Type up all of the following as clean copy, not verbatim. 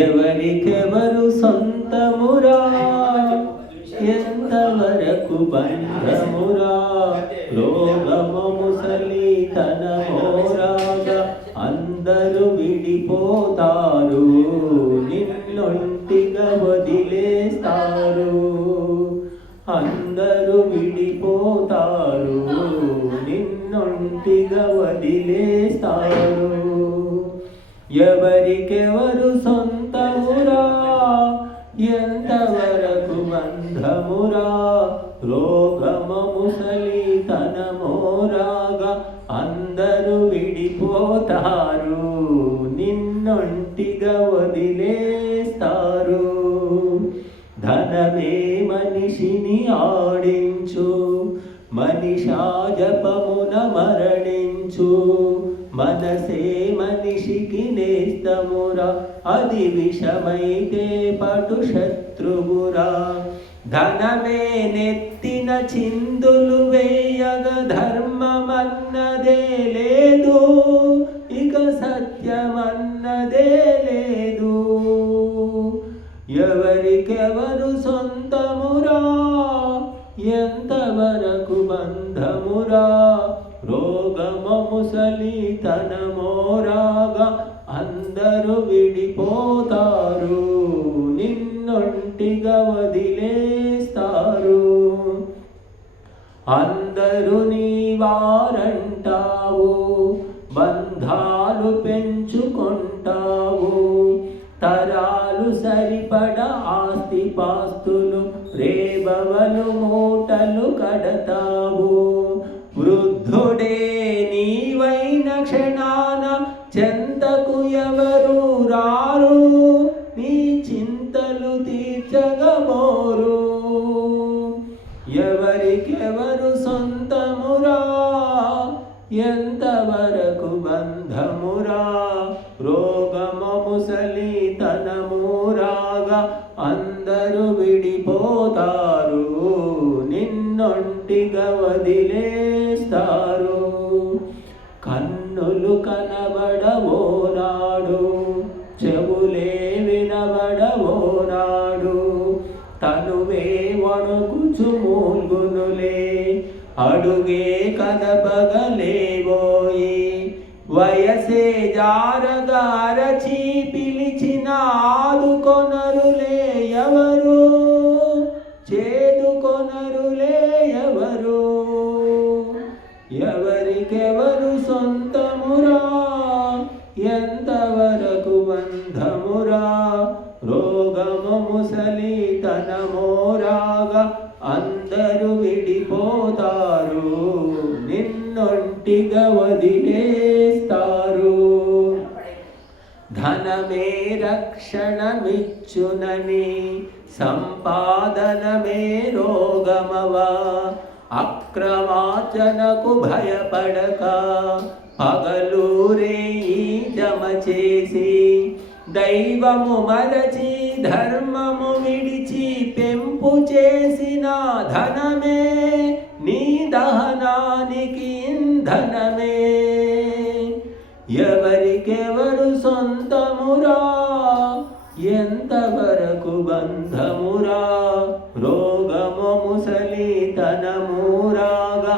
ఎవరికెవరు సొంతమురా, ఎంతవరకు బంధమురా, రోగము ముసలి తనమోరాగా అందరూ విడిపోతారు, నిన్నొంటిగా వదిలేస్తారు. అందరూ విడిపోతారు, నిన్నొంటిగా వదిలేస్తారు. ఎవరికెవరు సొంతమురా, ఎంతవరకు బంధమురా, రోగము ముసలి తనమోరాగా అందరూ విడిపోతారు, నిన్నొంటిగా వదిలేస్తారు. ధనమే మనిషిని ఆడించు, మనిషా జపమున మరణించు, మనసే మనిషికి నేస్తమురా, అది విషమైతే పటు శత్రువురా. ధనమే నెత్తిన చిందులు వేయగ ధర్మమన్నదే లేదు, ఇక సత్యమన్నదే లేదు. ఎవరికెవరు సొంతమురా, ఎంతవరకు బంధమురా, రోగము ముసలి తనమోరాగా అందరూ విడిపోతారు, నిన్నొంటిగా వదిలేస్తారు. అందరూ నీ వారంటావు, బంధాలు పెంచుకుంటావు, తరాలు సరిపడ ఆస్తి పాస్తులు రేబవలు మూటలు కడతావు. వృద్ధుడే నీవైన క్షణాన చెంతకు ఎవరు రారు, నీ చింతలు తీర్చగబోరు. ఎవరికెవరు సొంతమురా, ఎంతవరకు బంధమురా, రోగము ముసలి తనమూరాగా అందరూ విడిపోతారు, నిన్నొంటిగా వదిలేస్తారు. కన్నులు కనబడవోనాడు, చెవులే వినబడవోనాడు, తనువే వణుకుచు మూల్గునులే, అడుగే కదపగలేవోయి. వయసే జారగారచి పిలిచిన ఆదుకొనరులే ఎవరు, చేదుకొనరులే ఎవరు. ఎవరికెవరు సొంతమురా, ఎంతవరకు బంధమురా, రోగము ముసలి తనమోరాగా అందరూ విడిపోతారు, నిన్నొంటిగా వదిలేస్తారు. ధనమే రక్షణమిచ్చునని సంపాదనమే రోగమవా, అక్రమార్జనకు భయపడక పగలూరే జమ చేసి, దైవము మరచి ధర్మము విడిచి పెంపు చేసిన ధనమే నీ దహనానికి ఇంధనమే. ఎవరికెవరు సొంతమురా, ఎంతవరకు బంధమురా, రోగము ముసలి తనమూరాగా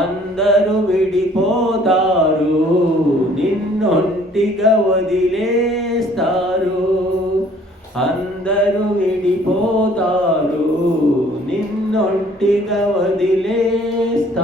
అందరూ విడిపోతారు, నిన్నొంటిగా వదిలేస్తారు. అందరూ విడిపోతారు, నిన్నొంటిగా వదిలేస్తారు.